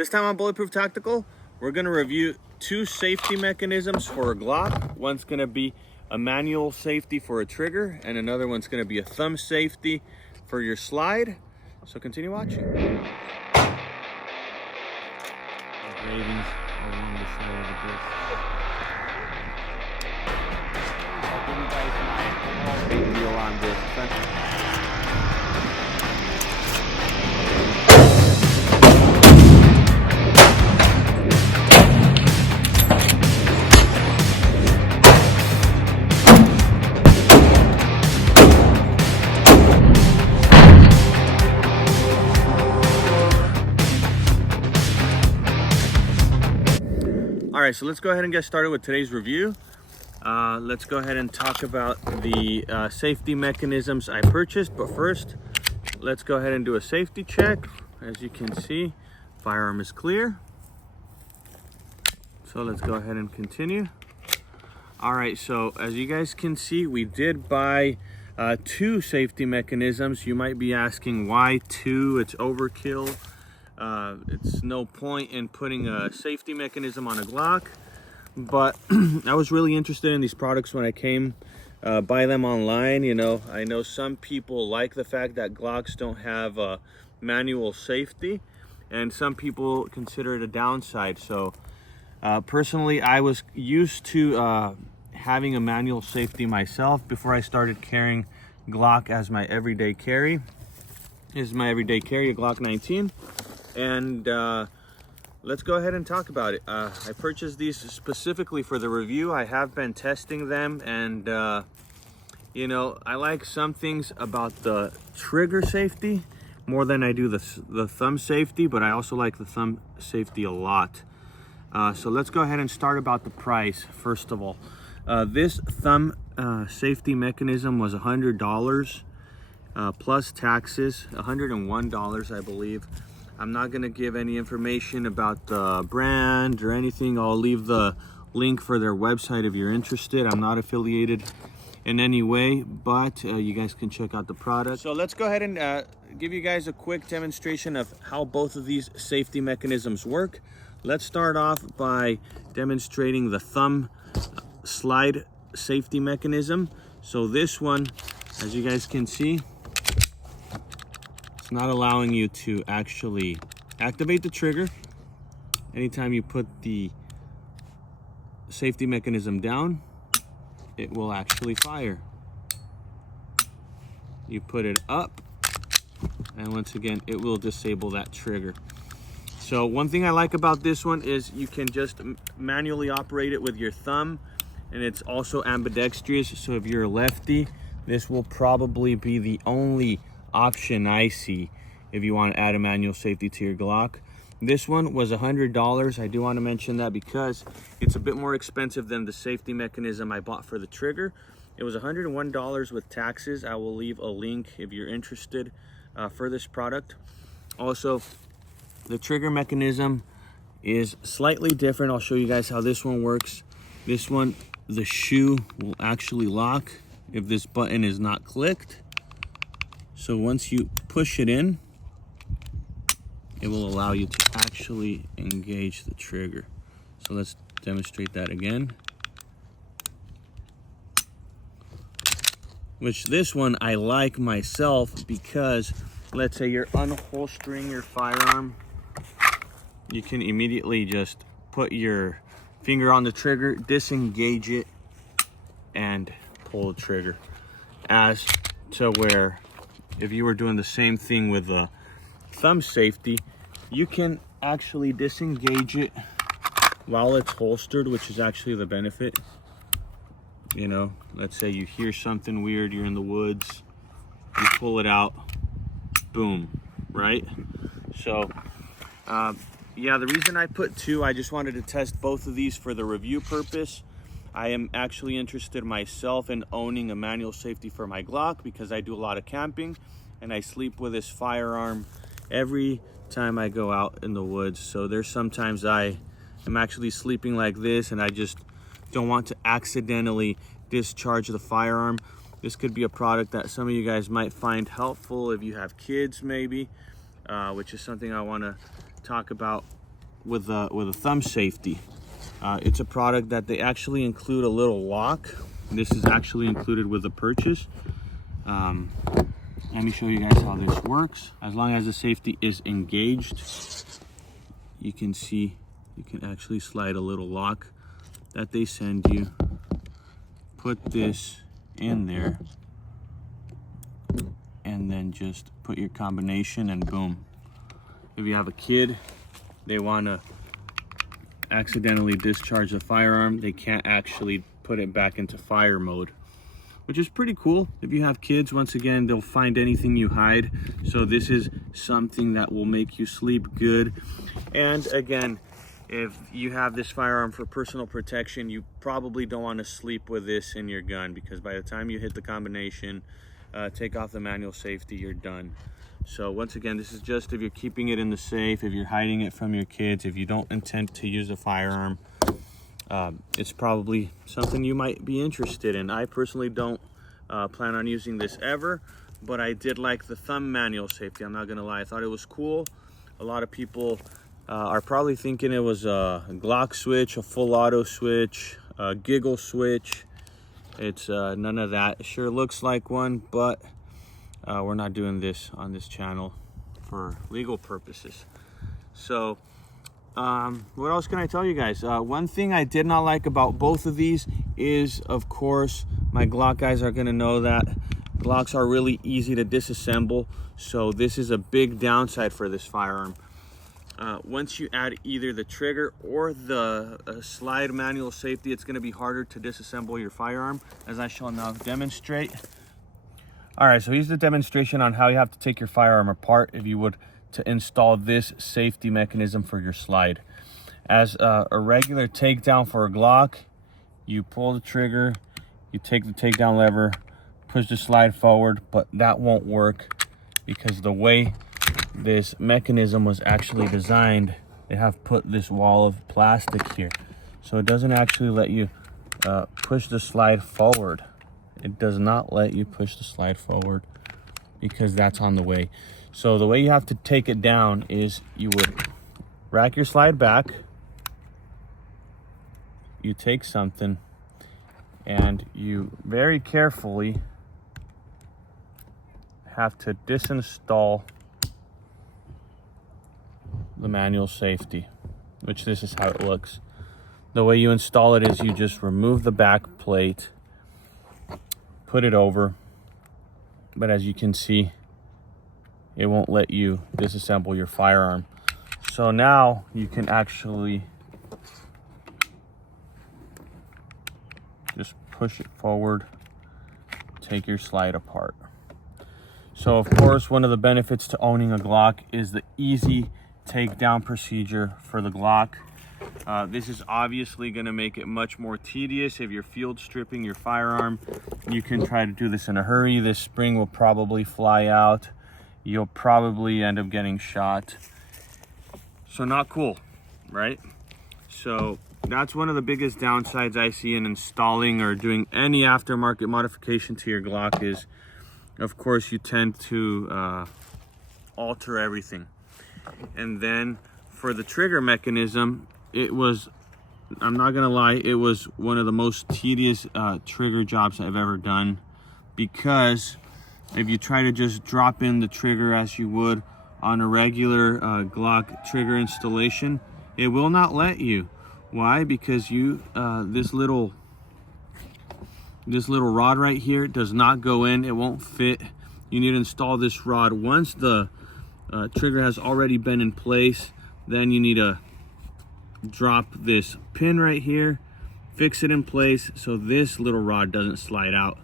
This time on Bulletproof Tactical, we're going to review two safety mechanisms for a Glock. One's going to be a manual safety for a trigger, and another one's going to be a thumb safety for your slide. So continue watching. Gravings along the side of the disc. I'll give you guys my video on this. All right, so let's go ahead and get started with today's review. Let's go ahead and talk about the safety mechanisms I purchased. But first, let's go ahead and do a safety check. As you can see, firearm is clear. So let's go ahead and continue. All right, so as you guys can see, we did buy two safety mechanisms. You might be asking why two? It's overkill. It's no point in putting a safety mechanism on a Glock, but I was really interested in these products when I came by them online. You know, I know some people like the fact that Glocks don't have manual safety, and some people consider it a downside. So personally, I was used to having a manual safety myself before I started carrying Glock as my everyday carry. This is my everyday carry, a Glock 19. And let's go ahead and talk about it. I purchased these specifically for the review. I have been testing them, and you know, I like some things about the trigger safety more than I do the thumb safety, but I also like the thumb safety a lot. So let's go ahead and start about the price. First of all, this thumb safety mechanism was $100 plus taxes, $101, I believe. I'm not going to give any information about the brand or anything. I'll leave the link for their website if you're interested. I'm not affiliated in any way, but you guys can check out the product. So let's go ahead and give you guys a quick demonstration of how both of these safety mechanisms work. Let's start off by demonstrating the thumb slide safety mechanism. So this one, as you guys can see, not allowing you to actually activate the trigger. Anytime you put the safety mechanism down, it will actually fire. You put it up, and once again, it will disable that trigger. So one thing I like about this one is you can just manually operate it with your thumb, and it's also ambidextrous. So if you're a lefty, this will probably be the only option I see if you want to add a manual safety to your Glock. This one was $100. I do want to mention that because it's a bit more expensive than the safety mechanism I bought for the trigger. It was $101 with taxes. I will leave a link if you're interested for this product. Also, the trigger mechanism is slightly different. I'll show you guys how this one works. This one, the shoe will actually lock if this button is not clicked. So once you push it in, it will allow you to actually engage the trigger. So let's demonstrate that again. Which this one I like myself because let's say you're unholstering your firearm, you can immediately just put your finger on the trigger, disengage it, and pull the trigger. As to where if you were doing the same thing with the thumb safety, you can actually disengage it while it's holstered, which is actually the benefit. You know, let's say you hear something weird, you're in the woods, you pull it out, boom, right? So, yeah, the reason I put two, I just wanted to test both of these for the review purpose. I am actually interested myself in owning a manual safety for my Glock because I do a lot of camping and I sleep with this firearm every time I go out in the woods. So there's sometimes I am actually sleeping like this and I just don't want to accidentally discharge the firearm. This could be a product that some of you guys might find helpful if you have kids maybe, which is something I want to talk about with a thumb safety. It's a product that they actually include a little lock. This is actually included with the purchase. Let me show you guys how this works. As long as the safety is engaged, you can see you can actually slide a little lock that they send you. Put this in there and then just put your combination and boom. If you have a kid, they want to accidentally discharge the firearm, they can't actually put it back into fire mode, which is pretty cool. If you have kids, once again, they'll find anything you hide. So this is something that will make you sleep good. And again, if you have this firearm for personal protection, you probably don't want to sleep with this in your gun, because by the time you hit the combination, take off the manual safety, you're done. So once again, this is just if you're keeping it in the safe, if you're hiding it from your kids, if you don't intend to use a firearm, it's probably something you might be interested in. I personally don't plan on using this ever, but I did like the thumb manual safety. I'm not gonna lie, I thought it was cool. A lot of people are probably thinking it was a Glock switch, a full auto switch, a giggle switch. It's none of that. It sure looks like one, but we're not doing this on this channel for legal purposes. So what else can I tell you guys? One thing I did not like about both of these is, of course, my Glock guys are gonna know that Glocks are really easy to disassemble. So this is a big downside for this firearm. Once you add either the trigger or the slide manual safety, it's gonna be harder to disassemble your firearm, as I shall now demonstrate. All right, so here's the demonstration on how you have to take your firearm apart if you would to install this safety mechanism for your slide. As a regular takedown for a Glock, you pull the trigger, you take the takedown lever, push the slide forward, but that won't work because the way this mechanism was actually designed, they have put this wall of plastic here. So it doesn't actually let you push the slide forward. It does not let you push the slide forward because that's on the way. So the way you have to take it down is you would rack your slide back, you take something, and you very carefully have to disinstall the manual safety, which this is how it looks. The way you install it is you just remove the back plate, put it over, but as you can see, it won't let you disassemble your firearm. So now you can actually just push it forward, take your slide apart. So of course, one of the benefits to owning a Glock is the easy takedown procedure for the Glock. This is obviously going to make it much more tedious if you're field stripping your firearm. You can try to do this in a hurry. This spring will probably fly out. You'll probably end up getting shot. So not cool, right? So that's one of the biggest downsides I see in installing or doing any aftermarket modification to your Glock is, of course, you tend to alter everything. And then for the trigger mechanism, it was, I'm not gonna lie, it was one of the most tedious trigger jobs I've ever done, because if you try to just drop in the trigger as you would on a regular Glock trigger installation, it will not let you. Why? Because you this little rod right here does not go in, it won't fit. You need to install this rod. Once the trigger has already been in place, then you need to drop this pin right here, fix it in place so this little rod doesn't slide out.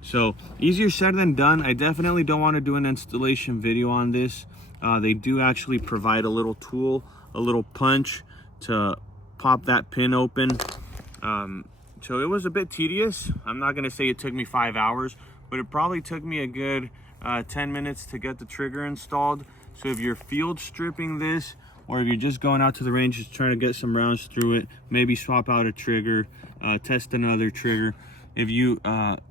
So easier said than done. I definitely don't want to do an installation video on this. They do actually provide a little tool, a little punch to pop that pin open. So it was a bit tedious. I'm not going to say it took me 5 hours, but it probably took me a good 10 minutes to get the trigger installed. So if you're field stripping this, or if you're just going out to the range just trying to get some rounds through it, maybe swap out a trigger, test another trigger. If you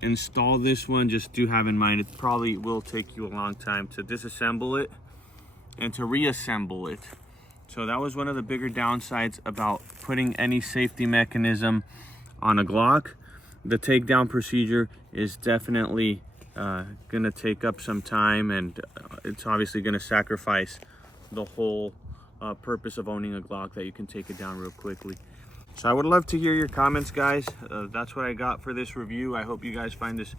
install this one, just do have in mind it probably will take you a long time to disassemble it and to reassemble it. So that was one of the bigger downsides about putting any safety mechanism on a Glock. The takedown procedure is definitely gonna take up some time, and it's obviously gonna sacrifice the whole purpose of owning a Glock, that you can take it down real quickly. So I would love to hear your comments, guys. That's what I got for this review. I hope you guys find this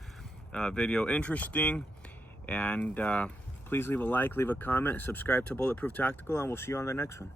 video interesting, and please leave a like, leave a comment, subscribe to Bulletproof Tactical, and we'll see you on the next one.